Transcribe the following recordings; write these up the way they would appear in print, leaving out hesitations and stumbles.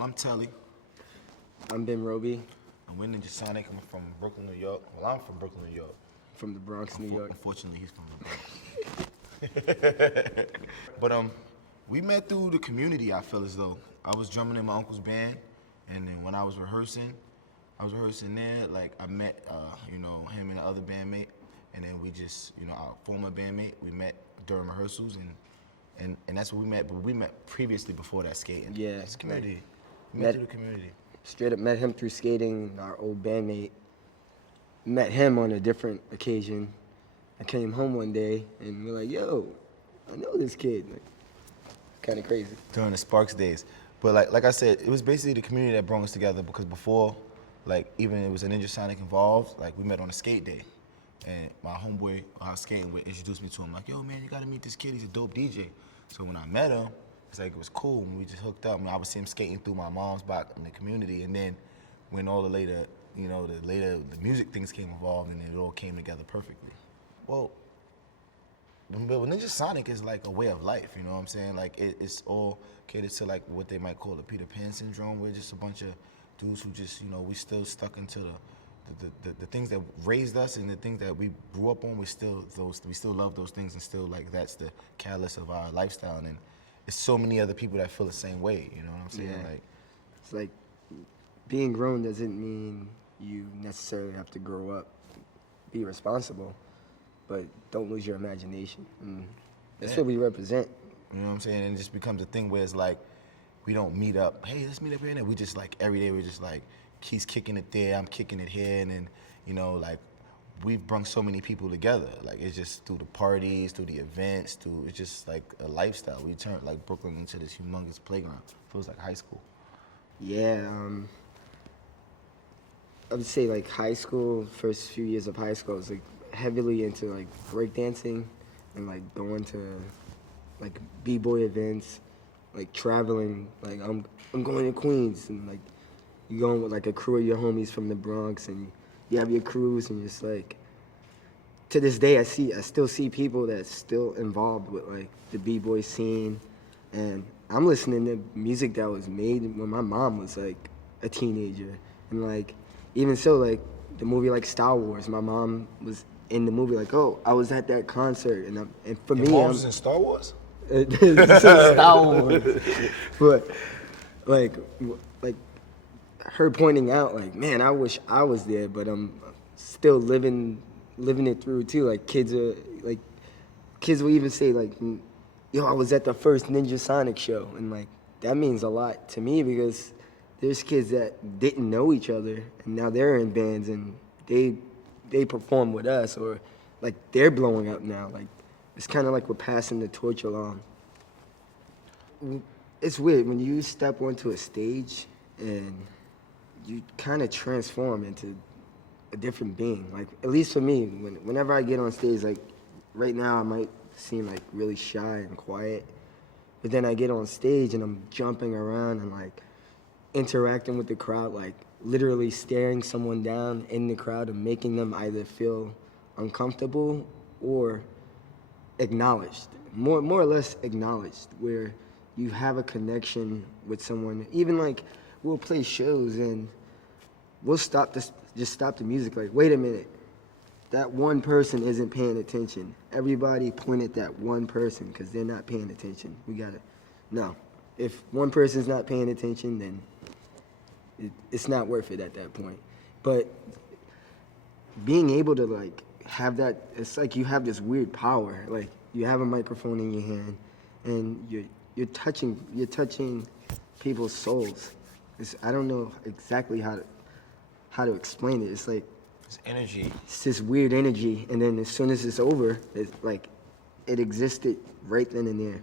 Well, I'm Telly. I'm Ben Roby. I'm with NinjaSonic. I'm from Brooklyn, New York. Well, I'm from Brooklyn, New York. From the Bronx, New York. Unfortunately, he's from the Bronx. But we met through the community, I feel as though. I was drumming in my uncle's band, and then when I was rehearsing there, like I met, him and the other bandmate, and then we just, our former bandmate, we met during rehearsals, and that's where we met, but we met previously before that skating. Yeah. It's community. We met through the community. Straight up met him through skating, our old bandmate. Met him on a different occasion. I came home one day, and we're like, yo, I know this kid. Like, kind of crazy. During the Sparks days. But like I said, it was basically the community that brought us together, because before, like, even it was a NinjaSonic involved, like, we met on a skate day. And my homeboy I was skating with introduced me to him, like, yo, man, you gotta meet this kid, he's a dope DJ. So when I met him, it's like, it was cool, and we just hooked up, and I would see him skating through my mom's block in the community, and then when all the later, the music things came involved, and it all came together perfectly. Well, NinjaSonic is like a way of life, you know what I'm saying? Like, it's all catered to like what they might call the Peter Pan syndrome. We're just a bunch of dudes who just, we still stuck into the things that raised us, and the things that we grew up on. We still love those things, and still, like, that's the catalyst of our lifestyle. And there's so many other people that feel the same way, you know what I'm saying? Yeah. Like, it's like being grown doesn't mean you necessarily have to grow up, be responsible, but don't lose your imagination. And that's what we represent. You know what I'm saying? And it just becomes a thing where it's like, we don't meet up, hey, let's meet up here and there. We just, like, every day we're just like, he's kicking it there, I'm kicking it here, and then, like, we've brought so many people together. Like, it's just through the parties, through the events, it's just like a lifestyle. We turned, like, Brooklyn into this humongous playground. Feels like high school. Yeah, I would say, like, high school, first few years of high school, I was, like, heavily into, like, breakdancing and, like, going to, like, b-boy events, like, traveling. Like, I'm going to Queens, and, like, you going with, like, a crew of your homies from the Bronx, and you have your crews, and it's like, to this day, I still see people that's still involved with, like, the b-boy scene, and I'm listening to music that was made when my mom was, like, a teenager, and, like, even so, like, the movie, like, Star Wars, my mom was in the movie, like, oh, I was at that concert, and for me, Your mom was in Star Wars? This is Star Wars, but, like, her pointing out, like, man, I wish I was there, but I'm still living it through too. Like, kids will even say, like, yo, I was at the first NinjaSonic show, and, like, that means a lot to me, because there's kids that didn't know each other, and now they're in bands, and they perform with us, or, like, they're blowing up now. Like, it's kind of like we're passing the torch along. It's weird when you step onto a stage and you kind of transform into a different being. Like, at least for me, whenever I get on stage, like, right now I might seem, like, really shy and quiet, but then I get on stage and I'm jumping around and, like, interacting with the crowd, like, literally staring someone down in the crowd and making them either feel uncomfortable or acknowledged, more or less acknowledged, where you have a connection with someone. Even, like, we'll play shows and we'll just stop the music, like, wait a minute, that one person isn't paying attention. Everybody point at that one person, because they're not paying attention. No. If one person's not paying attention, then it's not worth it at that point. But being able to, like, have that, it's like you have this weird power. Like, you have a microphone in your hand, and you're touching people's souls. I don't know exactly how to explain it. It's like, it's energy. It's this weird energy, and then as soon as it's over, it's like it existed right then and there,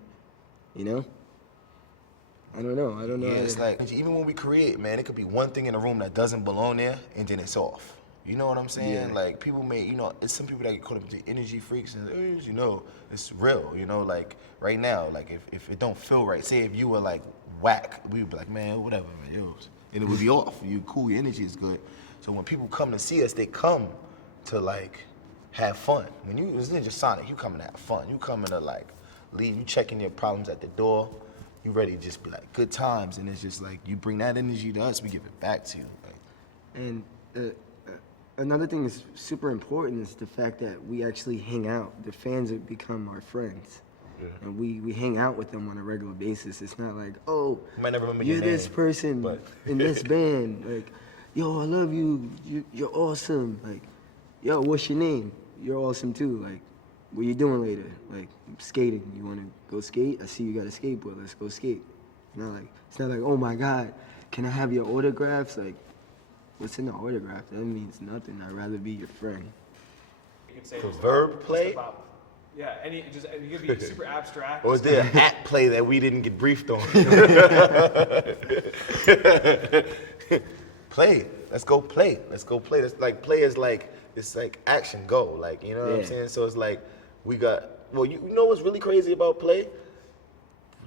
you know? I don't know. Yeah, it's like, even when we create, man, it could be one thing in a room that doesn't belong there, and then it's off. You know what I'm saying? Yeah. Like, people may, it's some people that get caught up with the energy freaks, and it's real, like, right now, like, if it don't feel right, say if you were, like, whack, we would be like, man, whatever, man, and it would be off. You cool, your energy is good. So when people come to see us, they come to, like, have fun. When it's NinjaSonic, you coming to have fun. You coming to, like, leave, you checking your problems at the door. you ready to just be like good times, and it's just like you bring that energy to us, we give it back to you. Like, And another thing that's super important is the fact that we actually hang out. The fans have become our friends. Yeah. And we hang out with them on a regular basis. It's not like, oh, you might never remember you're your name, this person but in this band. Like, yo, I love you. You're awesome. Like, yo, what's your name? You're awesome too. Like, what you doing later? Like, skating. You want to go skate? I see you got a skateboard. Let's go skate. It's not like, oh my God, can I have your autographs? Like, what's in the autograph? That means nothing. I'd rather be your friend. You can say The just verb about- play? just about- yeah, you could be super abstract. or is there an act play that we didn't get briefed on? Play. Let's go play. Let's go play. That's like play is like it's like action go. Like you know what I'm Yeah. saying? So it's like we got you know what's really crazy about play?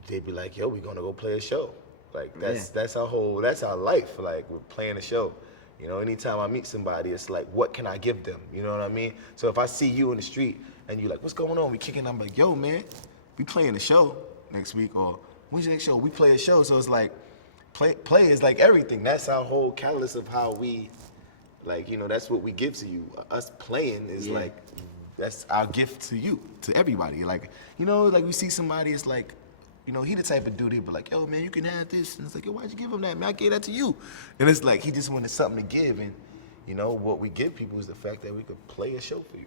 They'd be like, yo, we gonna go play a show. Like that's our life. Like we're playing a show. You know, anytime I meet somebody, it's like, what can I give them? You know what I mean? So if I see you in the street and you're like, what's going on? We kicking, I'm like, yo, man, we playing a show next week, or when's your next show? We play a show. So it's like, play is like everything. That's our whole catalyst of how we, like, you know, that's what we give to you. Us playing is like, that's our gift to you, to everybody. Like, you know, like we see somebody, it's like, you know, he the type of dude, he'd be like, yo, man, you can have this. And it's like, yo, why'd you give him that, man? I gave that to you. And it's like, he just wanted something to give. And, you know, what we give people is the fact that we could play a show for you.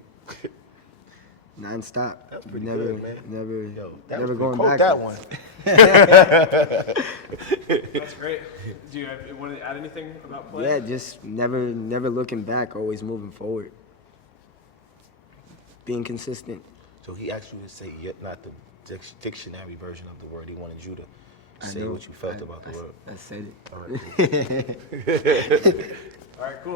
Non-stop. That's pretty never, good, man. Never, Yo, that never was going quote back. that one. That's great. Do you want to add anything about play? Yeah, just never looking back, always moving forward. Being consistent. So he asked you to say not the dictionary version of the word. He wanted you to I say know. what you felt about the word. I said it. All right, cool. All right, cool.